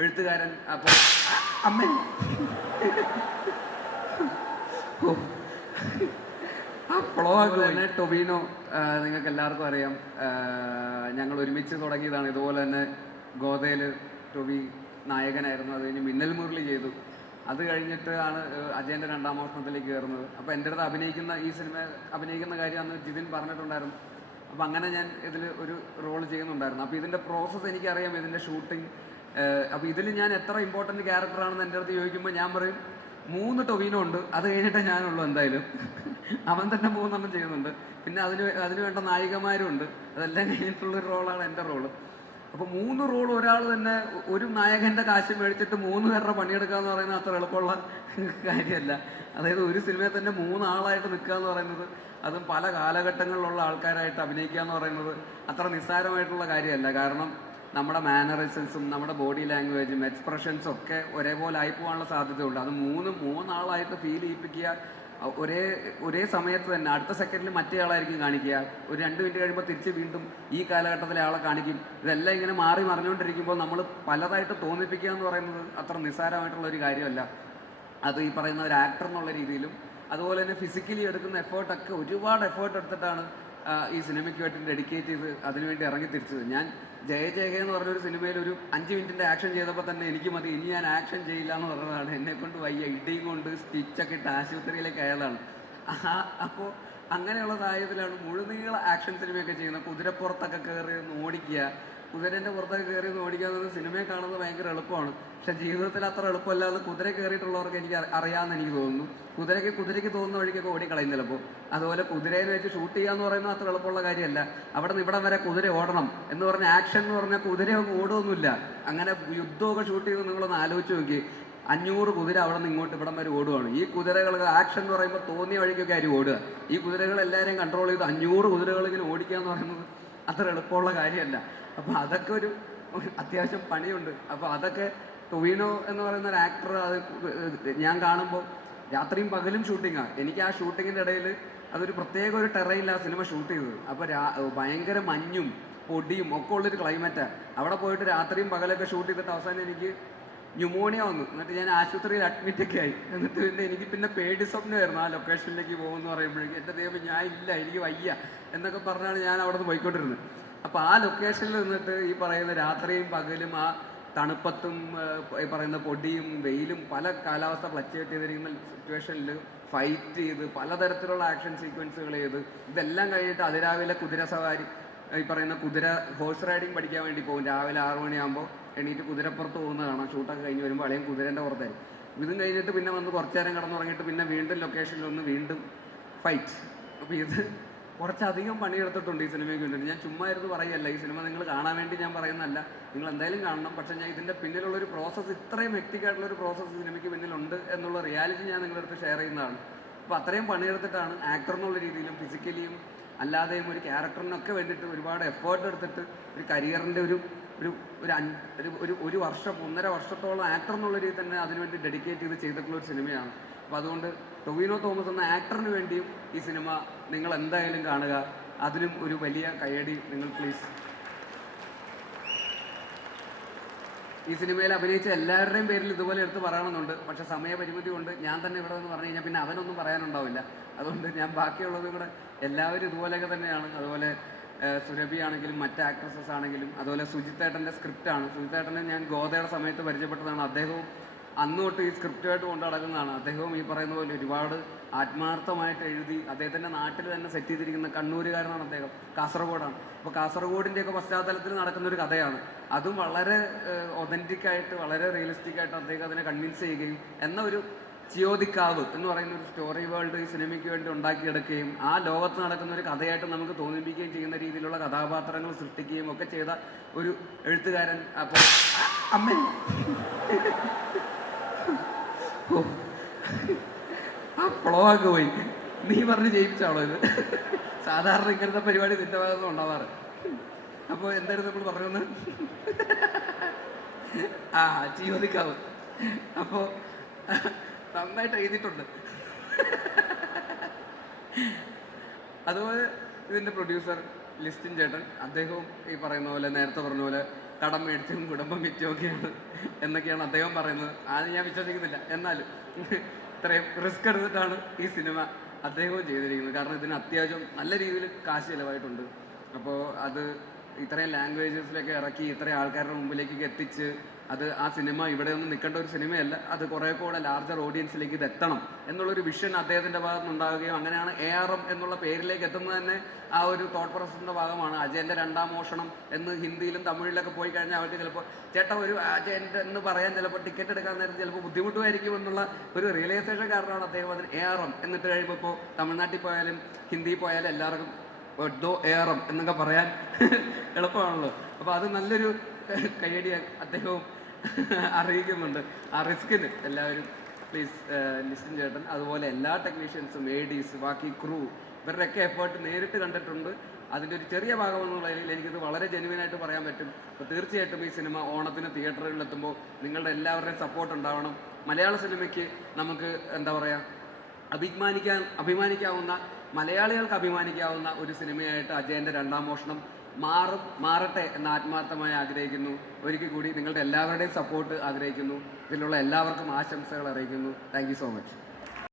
എഴുത്തുകാരൻ. അപ്പോൾ അമ്മേ അതുപോലെ തന്നെ ടൊവിനോ, നിങ്ങൾക്ക് എല്ലാവർക്കും അറിയാം, ഞങ്ങൾ ഒരുമിച്ച് തുടങ്ങിയതാണ്. ഇതുപോലെ തന്നെ ഗോദയിൽ ടൊവി നായകനായിരുന്നു. അത് കഴിഞ്ഞ് മിന്നൽ മുരളി ചെയ്തു. അത് കഴിഞ്ഞിട്ട് ആണ് അജയൻ്റെ രണ്ടാം മോഷണത്തിലേക്ക് കയറുന്നത്. അപ്പോൾ എൻ്റെ അടുത്ത് ഈ സിനിമ അഭിനയിക്കുന്ന കാര്യം അന്ന് ജിതിൻ പറഞ്ഞിട്ടുണ്ടായിരുന്നു. അപ്പോൾ അങ്ങനെ ഞാൻ ഇതിൽ ഒരു റോൾ ചെയ്യുന്നുണ്ടായിരുന്നു. അപ്പോൾ ഇതിൻ്റെ പ്രോസസ്സ് എനിക്കറിയാം, ഇതിൻ്റെ ഷൂട്ടിങ്. അപ്പോൾ ഇതിൽ ഞാൻ എത്ര ഇമ്പോർട്ടൻറ്റ് ക്യാരക്ടറാണെന്ന് എൻ്റെ അടുത്ത് ചോദിക്കുമ്പോൾ ഞാൻ പറയും 3 ടൊവിനോ ഉണ്ട്, അത് കഴിഞ്ഞിട്ടേ ഞാനുള്ളൂ. എന്തായാലും അവൻ തന്നെ 3 ചെയ്യുന്നുണ്ട്. പിന്നെ അതിന് വേണ്ട നായികമാരും ഉണ്ട്. അതെല്ലാം കഴിഞ്ഞിട്ടുള്ളൊരു റോളാണ് എൻ്റെ റോള്. അപ്പോൾ 3 റോൾ ഒരാൾ തന്നെ, ഒരു നായകൻ്റെ കാശ് മേടിച്ചിട്ട് 3 പേരുടെ പണിയെടുക്കുക എന്ന് പറയുന്നത് അത്ര എളുപ്പമുള്ള കാര്യമല്ല. അതായത് ഒരു സിനിമയിൽ തന്നെ 3 ആളായിട്ട് നിൽക്കുക എന്ന് പറയുന്നത്, അതും പല കാലഘട്ടങ്ങളിലുള്ള ആൾക്കാരായിട്ട് അഭിനയിക്കുക എന്ന് പറയുന്നത് അത്ര നിസ്സാരമായിട്ടുള്ള കാര്യമല്ല. കാരണം നമ്മുടെ മാനറിസംസും നമ്മുടെ ബോഡി ലാംഗ്വേജും എക്സ്പ്രഷൻസും ഒക്കെ ഒരേപോലെ ആയിപ്പോകാനുള്ള സാധ്യതയുണ്ട്. അത് 3 ആളായിട്ട് ഫീൽ ചെയ്യിപ്പിക്കുക, ഒരേ സമയത്ത് തന്നെ അടുത്ത സെക്കൻഡിൽ മറ്റേ ആളായിരിക്കും കാണിക്കുക. ഒരു 2 മിനിറ്റ് കഴിയുമ്പോൾ തിരിച്ച് വീണ്ടും ഈ കാലഘട്ടത്തിലെ ആളെ കാണിക്കും. ഇതെല്ലാം ഇങ്ങനെ മാറി മറിഞ്ഞുകൊണ്ടിരിക്കുമ്പോൾ നമ്മൾ പലതായിട്ട് തോന്നിപ്പിക്കുക എന്ന് പറയുന്നത് അത്ര നിസ്സാരമായിട്ടുള്ളൊരു കാര്യമല്ല. അത് ഈ പറയുന്ന ഒരു ആക്ടർ എന്നുള്ള രീതിയിലും അതുപോലെ തന്നെ ഫിസിക്കലി എടുക്കുന്ന എഫേർട്ടൊക്കെ ഒരുപാട് എഫേർട്ട് എടുത്തിട്ടാണ് ഈ സിനിമയ്ക്ക് വേണ്ടി ഡെഡിക്കേറ്റ് ചെയ്ത് അതിനുവേണ്ടി ഇറങ്ങി തിരിച്ചത്. ഞാൻ ജയ ജയ എന്ന് പറഞ്ഞൊരു സിനിമയിൽ ഒരു 5 മിനിറ്റിൻ്റെ ആക്ഷൻ ചെയ്തപ്പോൾ തന്നെ എനിക്ക് മതി, ഇനി ഞാൻ ആക്ഷൻ ചെയ്യില്ല എന്ന് പറഞ്ഞതാണ്. എന്നെക്കൊണ്ട് വയ്യ, ഇടിയും കൊണ്ട് സ്റ്റിച്ചൊക്കെ ഇട്ട് ആശുപത്രിയിലേക്ക് അയതാണ്. അപ്പോൾ അങ്ങനെയുള്ള സാഹചര്യത്തിലാണ് മുഴുനീള ആക്ഷൻ സിനിമയൊക്കെ ചെയ്യുന്നത്. കുതിരപ്പുറത്തൊക്കെ കയറി ഓടിക്കുക, കുതിരേൻ്റെ പുറത്തൊക്കെ കയറി ഓടിക്കുക എന്നത് സിനിമയെ കാണുന്നത് ഭയങ്കര എളുപ്പമാണ്. പക്ഷേ ജീവിതത്തിൽ അത്ര എളുപ്പമല്ല. അത് കുതിര കയറിയിട്ടുള്ളവർക്ക് എനിക്ക് അറിയാമെന്ന് എനിക്ക് തോന്നുന്നു. കുതിരയ്ക്ക് തോന്നുന്ന വഴിക്കൊക്കെ ഓടിക്കളയും ചിലപ്പോൾ. അതുപോലെ കുതിരയെ വെച്ച് ഷൂട്ട് ചെയ്യുക എന്ന് പറയുന്നത് അത്ര എളുപ്പമുള്ള കാര്യമല്ല. അവിടെ നിന്ന് ഇവിടം വരെ കുതിര ഓടണം എന്ന് പറഞ്ഞ ആക്ഷൻ എന്ന് പറഞ്ഞാൽ കുതിരയൊക്കെ ഓടുകയൊന്നുമില്ല. അങ്ങനെ യുദ്ധമൊക്കെ ഷൂട്ട് ചെയ്ത് നിങ്ങളൊന്ന് ആലോചിച്ച് നോക്കി, 500 കുതിര അവിടെ നിന്ന് ഇങ്ങോട്ട് ഇവിടം വരെ ഓടുകയാണ്. ഈ കുതിരകൾ ആക്ഷൻ എന്ന് പറയുമ്പോൾ തോന്നിയ വഴിക്കൊക്കെ ആരും ഓടുക. ഈ കുതിരകൾ എല്ലാവരെയും കൺട്രോൾ ചെയ്ത് 500 കുതിരകൾ ഇങ്ങനെ ഓടിക്കുക എന്ന് പറയുന്നത് അത്ര എളുപ്പമുള്ള കാര്യമല്ല. അപ്പോൾ അതൊക്കെ ഒരു അത്യാവശ്യം പണിയുണ്ട്. അപ്പോൾ അതൊക്കെ ടൊവിനോ എന്ന് പറയുന്ന ഒരു ആക്ടർ, അത് ഞാൻ കാണുമ്പോൾ രാത്രിയും പകലും ഷൂട്ടിങ്ങാണ്. എനിക്ക് ആ ഷൂട്ടിങ്ങിൻ്റെ ഇടയിൽ അതൊരു പ്രത്യേക ഒരു ടെറയില്ല ആ സിനിമ ഷൂട്ട് ചെയ്തത്. അപ്പോൾ ഭയങ്കര മഞ്ഞും പൊടിയും ഒക്കെ ഉള്ളൊരു ക്ലൈമറ്റാണ്. അവിടെ പോയിട്ട് രാത്രിയും പകലൊക്കെ ഷൂട്ട് ചെയ്തിട്ട് അവസാനം എനിക്ക് ന്യൂമോണിയ വന്നു. എന്നിട്ട് ഞാൻ ആശുപത്രിയിൽ അഡ്മിറ്റൊക്കെ ആയി. എന്നിട്ട് എനിക്ക് പേടി സ്വപ്നമായിരുന്നു ആ ലൊക്കേഷനിലേക്ക് പോകുമെന്ന് പറയുമ്പോഴേക്കും. എൻ്റെ ദൈവം, ഞാൻ ഇല്ല, എനിക്ക് വയ്യ എന്നൊക്കെ പറഞ്ഞാണ് ഞാൻ അവിടെ നിന്ന് പോയിക്കൊണ്ടിരുന്നത്. അപ്പോൾ ആ ലൊക്കേഷനിൽ നിന്നിട്ട് ഈ പറയുന്ന രാത്രിയും പകലും ആ തണുപ്പത്തും ഈ പറയുന്ന പൊടിയും വെയിലും പല കാലാവസ്ഥ ഫ്ലക്ച്വേറ്റ് ചെയ്തിരിക്കുന്ന സിറ്റുവേഷനിൽ ഫൈറ്റ് ചെയ്ത് പലതരത്തിലുള്ള ആക്ഷൻ സീക്വൻസുകൾ ചെയ്ത് ഇതെല്ലാം കഴിഞ്ഞിട്ട് അതിരാവിലെ കുതിര സവാരി, ഈ പറയുന്ന ഹോഴ്സ് റൈഡിങ് പഠിക്കാൻ വേണ്ടി പോകും. രാവിലെ 6 മണിയാകുമ്പോൾ എണീറ്റ് കുതിരപ്പുറത്ത് പോകുന്ന കാണാം. ഷൂട്ടൊക്കെ കഴിഞ്ഞ് വരുമ്പോൾ അളയും കുതിരേൻ്റെ പുറത്തായിരിക്കും. ഇതും കഴിഞ്ഞിട്ട് പിന്നെ വന്ന് കുറച്ച് നേരം കിടന്നുറങ്ങിയിട്ട് പിന്നെ വീണ്ടും ലൊക്കേഷനിലൊന്ന് വീണ്ടും ഫൈറ്റ്. അപ്പോൾ ഇത് കുറച്ചധികം പണിയെടുത്തിട്ടുണ്ട് ഈ സിനിമയ്ക്ക് വേണ്ടിയിട്ട്. ഞാൻ ചുമ്മാ ഇരുന്ന് പറയല്ല, ഈ സിനിമ നിങ്ങൾ കാണാൻ വേണ്ടി ഞാൻ പറയുന്നതല്ല, നിങ്ങൾ എന്തായാലും കാണണം. പക്ഷേ ഞാൻ ഇതിൻ്റെ പിന്നിലുള്ളൊരു പ്രോസസ്സ്, ഇത്രയും ഹെക്റ്റിക്കായിട്ടുള്ളൊരു പ്രോസസ്സ് സിനിമയ്ക്ക് പിന്നിലുണ്ട് എന്നുള്ള റിയാലിറ്റി ഞാൻ നിങ്ങളുടെ അടുത്ത് ഷെയർ ചെയ്യുന്നതാണ്. അപ്പോൾ അത്രയും പണിയെടുത്തിട്ടാണ് ആക്ടർ എന്നുള്ള രീതിയിലും ഫിസിക്കലിയും അല്ലാതെയും ഒരു ക്യാരക്ടറിനൊക്കെ വേണ്ടിയിട്ട് ഒരുപാട് എഫേർട്ട് എടുത്തിട്ട് ഒരു കരിയറിൻ്റെ ഒരു വർഷം 1.5 വർഷത്തോളം ആക്ടർ എന്നുള്ള രീതിയിൽ തന്നെ അതിനുവേണ്ടി ഡെഡിക്കേറ്റ് ചെയ്തിട്ടുള്ളൊരു സിനിമയാണ്. അപ്പോൾ അതുകൊണ്ട് ടൊവിനോ തോമസ് എന്ന ആക്ടറിന് വേണ്ടിയും ഈ സിനിമ നിങ്ങൾ എന്തായാലും കാണുക. അതിനും ഒരു വലിയ കയ്യടി നിങ്ങൾ പ്ലീസ്. ഈ സിനിമയിൽ അഭിനയിച്ച എല്ലാവരുടെയും പേരിൽ ഇതുപോലെ എടുത്ത് പറയണമെന്നുണ്ട്. പക്ഷേ സമയപരിമിതി കൊണ്ട് ഞാൻ തന്നെ ഇവിടെ നിന്ന് പറഞ്ഞു കഴിഞ്ഞാൽ പിന്നെ അവനൊന്നും പറയാനുണ്ടാവില്ല. അതുകൊണ്ട് ഞാൻ ബാക്കിയുള്ളതും കൂടെ, എല്ലാവരും ഇതുപോലെയൊക്കെ തന്നെയാണ്. അതുപോലെ സുരഭി ആണെങ്കിലും മറ്റ് ആക്ട്രസസ് ആണെങ്കിലും, അതുപോലെ സുജിത്തേട്ടൻ്റെ സ്ക്രിപ്റ്റാണ്. സുജിത്തേട്ടനെ ഞാൻ ഗോദയുടെ സമയത്ത് പരിചയപ്പെട്ടതാണ്. അദ്ദേഹവും അന്ന് തൊട്ട് ഈ സ്ക്രിപ്റ്റുമായിട്ട് കൊണ്ട് നടക്കുന്നതാണ്. അദ്ദേഹവും ഈ പറയുന്ന പോലെ ഒരുപാട് ആത്മാർത്ഥമായിട്ട് എഴുതി അദ്ദേഹത്തിൻ്റെ നാട്ടിൽ തന്നെ സെറ്റ് ചെയ്തിരിക്കുന്ന, കണ്ണൂരുകാരനാണ് അദ്ദേഹം, കാസർഗോഡാണ്. അപ്പോൾ കാസർഗോഡിൻ്റെയൊക്കെ പശ്ചാത്തലത്തിൽ നടക്കുന്നൊരു കഥയാണ്. അതും വളരെ ഒതൻറ്റിക്കായിട്ട് വളരെ റിയലിസ്റ്റിക്കായിട്ട് അദ്ദേഹം അതിനെ കൺവിൻസ് ചെയ്യുകയും എന്ന ഒരു ചിയോദിക്കാവ് എന്ന് പറയുന്ന ഒരു സ്റ്റോറി വേൾഡ് ഈ സിനിമയ്ക്ക് വേണ്ടി ഉണ്ടാക്കിയെടുക്കുകയും ആ ലോകത്ത് നടക്കുന്ന ഒരു കഥയായിട്ട് നമുക്ക് തോന്നിപ്പിക്കുകയും ചെയ്യുന്ന രീതിയിലുള്ള കഥാപാത്രങ്ങൾ സൃഷ്ടിക്കുകയും ഒക്കെ ചെയ്ത ഒരു എഴുത്തുകാരൻ. അപ്പോൾ അമ്മേ ആ ഫ്ലോക്ക് പോയി, നീ പറഞ്ഞ് ജയിപ്പിച്ചാണോ ഇത്? സാധാരണ ഇങ്ങനത്തെ പരിപാടി നിന്റെ ഭാഗത്തും ഉണ്ടാവാറ്. അപ്പോൾ എന്തായിരുന്നു നമ്മൾ പറഞ്ഞത്? ചിയോദിക്കാവ്. അപ്പോൾ നന്നായിട്ട് എഴുതിയിട്ടുണ്ട്. അതുപോലെ ഇതിൻ്റെ പ്രൊഡ്യൂസർ ലിസ്റ്റിൻ ചേട്ടൻ, അദ്ദേഹവും ഈ പറയുന്ന പോലെ നേരത്തെ പറഞ്ഞ പോലെ കടം മേടിച്ചും കുടുംബം വിറ്റുമൊക്കെയാണ് എന്നൊക്കെയാണ് അദ്ദേഹം പറയുന്നത്. അത് ഞാൻ വിശ്വസിക്കുന്നില്ല. എന്നാലും ഇത്രയും റിസ്ക് എടുത്തിട്ടാണ് ഈ സിനിമ അദ്ദേഹവും ചെയ്തിരിക്കുന്നത്. കാരണം ഇതിന് അത്യാവശ്യം നല്ല രീതിയിൽ കാശ് ചിലവായിട്ടുണ്ട്. അപ്പോൾ അത് ഇത്രയും ലാംഗ്വേജസിലൊക്കെ ഇറക്കി ഇത്രയും ആൾക്കാരുടെ മുമ്പിലേക്ക് എത്തിച്ച് അത് ആ സിനിമ ഇവിടെ ഒന്നും നിൽക്കേണ്ട ഒരു സിനിമയല്ല, അത് കുറേ കൂടെ ലാർജർ ഓഡിയൻസിലേക്ക് ഇത് എത്തണം എന്നുള്ളൊരു വിഷൻ അദ്ദേഹത്തിൻ്റെ ഭാഗത്ത് ഉണ്ടാവുകയും അങ്ങനെയാണ് ARM എന്നുള്ള പേരിലേക്ക് എത്തുന്നത് തന്നെ ആ ഒരു തോട്ട് പ്രോസസ്സിൻ്റെ ഭാഗമാണ്. അജയൻ്റെ രണ്ടാം മോഷണം എന്ന് ഹിന്ദിയിലും തമിഴിലൊക്കെ പോയി കഴിഞ്ഞാൽ അവർക്ക് ചിലപ്പോൾ ചേട്ടാ ഒരു അജയൻ്റെ എന്ന് പറയാൻ ചിലപ്പോൾ ടിക്കറ്റ് എടുക്കാൻ നേരത്തെ ചിലപ്പോൾ ബുദ്ധിമുട്ടുമായിരിക്കും എന്നുള്ള ഒരു റിയലൈസേഷൻ കാരണമാണ് അദ്ദേഹം അതിന് ARM എന്നിട്ട് കഴിയുമ്പോൾ ഇപ്പോൾ തമിഴ്നാട്ടിൽ പോയാലും ഹിന്ദിയിൽ പോയാലും എല്ലാവർക്കും ദോ ARM എന്നൊക്കെ പറയാൻ എളുപ്പമാണല്ലോ. അപ്പോൾ അത് നല്ലൊരു കയ്യടി അദ്ദേഹവും അറിയിക്കുന്നുണ്ട്. ആ റിസ്കിന് എല്ലാവരും പ്ലീസ് ലിസൺ ചേട്ടൻ, അതുപോലെ എല്ലാ ടെക്നീഷ്യൻസും, ADs, ബാക്കി ക്രൂ, ഇവരുടെയൊക്കെ എഫേർട്ട് നേരിട്ട് കണ്ടിട്ടുണ്ട്. അതിൻ്റെ ഒരു ചെറിയ ഭാഗം എന്നുള്ള രീതിയിൽ എനിക്കിത് വളരെ ജെനുവിനായിട്ട് പറയാൻ പറ്റും. അപ്പോൾ തീർച്ചയായിട്ടും ഈ സിനിമ ഓണത്തിന് തിയേറ്ററുകളിലെത്തുമ്പോൾ നിങ്ങളുടെ എല്ലാവരുടെയും സപ്പോർട്ട് ഉണ്ടാവണം. മലയാള സിനിമയ്ക്ക് നമുക്ക് എന്താ പറയുക അഭിമാനിക്കാവുന്ന, മലയാളികൾക്ക് അഭിമാനിക്കാവുന്ന ഒരു സിനിമയായിട്ട് അജയൻ്റെ രണ്ടാം മോഷണം മാറട്ടെ എന്ന് ആത്മാർത്ഥമായി ആഗ്രഹിക്കുന്നു. ഒരിക്കൽ കൂടി നിങ്ങളുടെ എല്ലാവരുടെയും സപ്പോർട്ട് ആഗ്രഹിക്കുന്നു. ഇതിലുള്ള എല്ലാവർക്കും ആശംസകൾ അറിയിക്കുന്നു. Thank you so much.